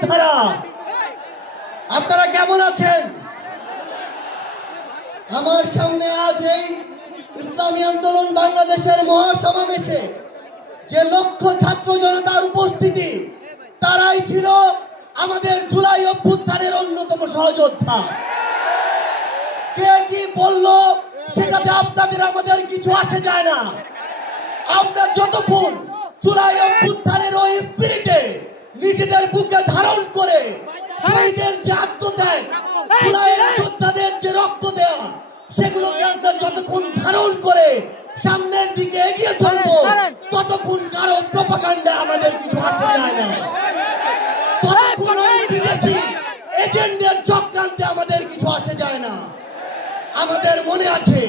যোদ্ধারা, আপনারা কেমন আছেন? আমার সামনে আজ এই ইসলামী আন্দোলন বাংলাদেশের মহাসমাবেশে যে লক্ষ ছাত্র জনতার উপস্থিতি, তারাই ছিল আমাদের জুলাই অভ্যুত্থানের অন্যতম সহযোদ্ধা। কে কি বলল সেটাতে আপনাদের আমাদের কিছু আসে যায় না। আমরা যতক্ষণ জুলাই অভ্যুত্থানের ওই স্পিরিটে নিজেদের বুকে ধারণ করে শহীদের যে আত্মত্যাগ, জুলাইয়ের যোদ্ধাদের যে রক্ত দেওয়া, সেগুলোকে আমরা যতক্ষণ ধারণ করে সামনের দিকে এগিয়ে চলবো, ততক্ষণ কারো প্রপাগান্ডা আমাদের কিছু আসে যায় না। ততক্ষণ ওই বিদেশি এজেন্টদের চক্রান্তে আমাদের কিছু আসে যায় না। আমাদের মনে আছে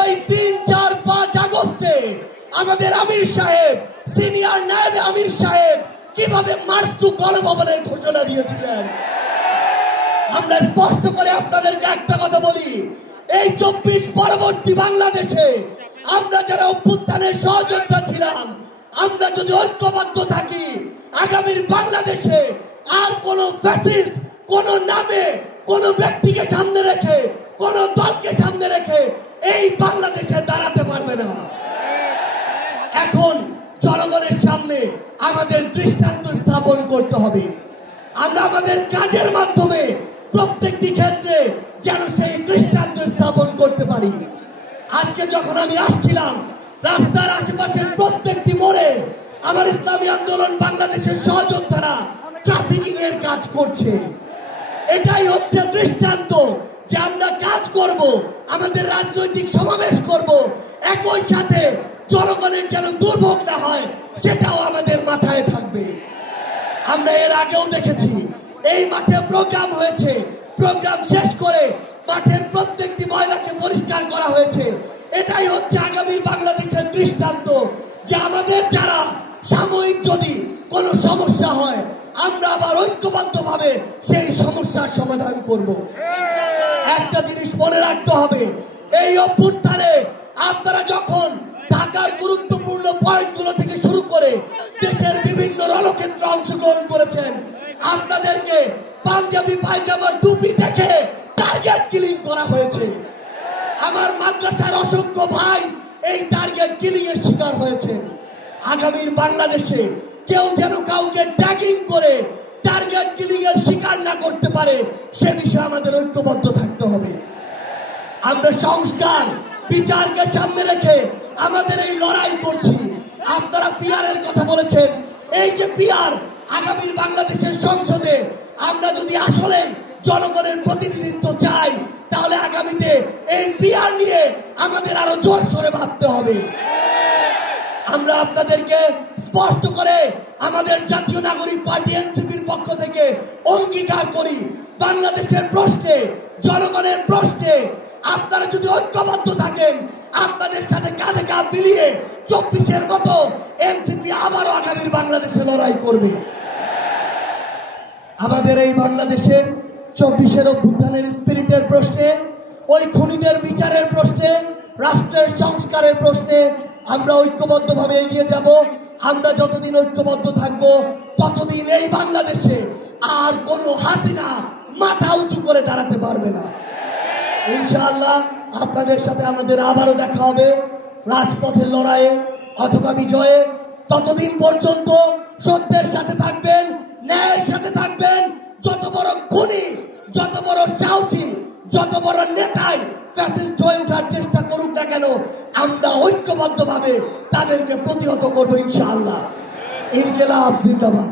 ওই 3, 4, 5 আগস্টে আমাদের আমির সাহেব, সিনিয়র নায়েব আমির সাহেব কিভাবে মার্চ টু গণভবনের ঘোষণা দিয়েছিলেন। আমরা স্পষ্ট করে আপনাদেরকে একটা কথা বলি, এই 24 পরবর্তী বাংলাদেশে আমরা যারা অভ্যুত্থানের সহযোদ্ধা ছিলাম, আমরা যদি ঐক্যবদ্ধ থাকি, আগামীর বাংলাদেশে আর কোন ফ্যাসিস্ট কোন নামে কোন ব্যক্তিকে সামনে রেখে কোন দলকে সামনে রেখে এই বাংলাদেশে দাঁড়াতে পারবে না। এখন জনগণের সামনে আমাদের দৃষ্টান্ত স্থাপন করতে হবে। আমরা আমাদের কাজের মাধ্যমে প্রত্যেকটি ক্ষেত্রে যেন সেই দৃষ্টান্ত স্থাপন করতে পারি। আজকে যখন আমি আসছিলাম, রাস্তার আশেপাশের প্রত্যেকটি মোড়ে আমার ইসলামী আন্দোলন বাংলাদেশের সহযোদ্ধারা ট্রাফিকিং এর কাজ করছে। এটাই হচ্ছে দৃষ্টান্ত যে আমরা কাজ করব, আমাদের রাজনৈতিক সমাবেশ করব, একই সাথে জনগণের যেন দুর্ভোগ না হয় সেটাও আমাদের মাথায় থাকবে। আমরা এর আগেও দেখেছি এই মাঠে প্রোগ্রাম হয়েছে, প্রোগ্রাম শেষ করে মাঠের প্রত্যেকটি ময়লাকে পরিষ্কার করা হয়েছে। এটাই হচ্ছে আগামীর বাংলাদেশের দৃষ্টান্ত যে আমাদের যারা সাময়িক যদি কোনো সমস্যা হয়, আমরা আবার ঐক্যবদ্ধভাবে সেই সমস্যার সমাধান করব। একটা জিনিস মনে রাখতে হবে, এই অভ্যুত্থানে আপনারা যখন ঢাকার গুরুত্বপূর্ণ পয়েন্টগুলো থেকে শুরু করে দেশের বিভিন্ন রণক্ষেত্রে অংশগ্রহণ করেছেন, আপনাদেরকে পাঞ্জাবি পায়জামার টুপি দেখে টার্গেট কিলিং করা হয়েছে। আমার মাদ্রাসার অসংখ্য ভাই এই টার্গেট কিলিং এর শিকার হয়েছেন। আগামীর বাংলাদেশে কেউ যেন কাউকে ট্যাগিং করে টার্গেট কিলিং এর শিকার না করতে পারে, সে বিষয়ে আমাদের ঐক্যবদ্ধ থাকতে হবে। আমরা সংস্কার বিচারকে সামনে রেখে আমাদের এই লড়াই করছি। আপনারা পিআরের কথা বলেছেন, এই যে পিআর, আগামীর বাংলাদেশের সংসদে আমরা যদি আসলে জনগণের প্রতিনিধিত্ব চাই, তাহলে আগামীতে এই পিআর নিয়ে আমাদের আরো জোর সোরে ভাবতে হবে। আমরা আপনাদেরকে স্পষ্ট করে আমাদের জাতীয় নাগরিক পার্টি এনসিপির পক্ষ থেকে অঙ্গীকার করি, বাংলাদেশের প্রশ্নে, জনগণের প্রশ্নে আপনারা যদি ঐক্যবদ্ধ থাকেন, আপনাদের সাথে কাঁধে কাঁধ মিলিয়ে 24-এর মতো এনসিপি আবারও আগামীর বাংলাদেশে লড়াই করবে। আমাদের এই বাংলাদেশের 24-এর অভ্যুত্থানের স্পিরিটের প্রশ্নে, ওই খুনিদের বিচারের প্রশ্নে, রাষ্ট্রের সংস্কারের প্রশ্নে আমরা ঐক্যবদ্ধভাবে এগিয়ে যাব। আমরা যতদিন ঐক্যবদ্ধ থাকব, ততদিন এই বাংলাদেশে আর কোনো হাসিনা মাথা উঁচু করে দাঁড়াতে পারবে না। ইনশাআল্লাহ আপনাদের সাথে আমাদের আবারও দেখা হবে রাজপথের লড়াইয়ে অথবা বিজয়ে। ততদিন পর্যন্ত সত্যের সাথে থাকবেন, ন্যায়ের সাথে থাকবেন। যত বড় খুনি, যত বড় সাহসী, যত বড় নেতাই ফ্যাসিস্ট হয়ে ওঠার চেষ্টা করুক না কেন, আমরা ঐক্যবদ্ধভাবে তাদেরকে প্রতিহত করবো ইনশাআল্লাহ। ইনকিলাব জিন্দাবাদ।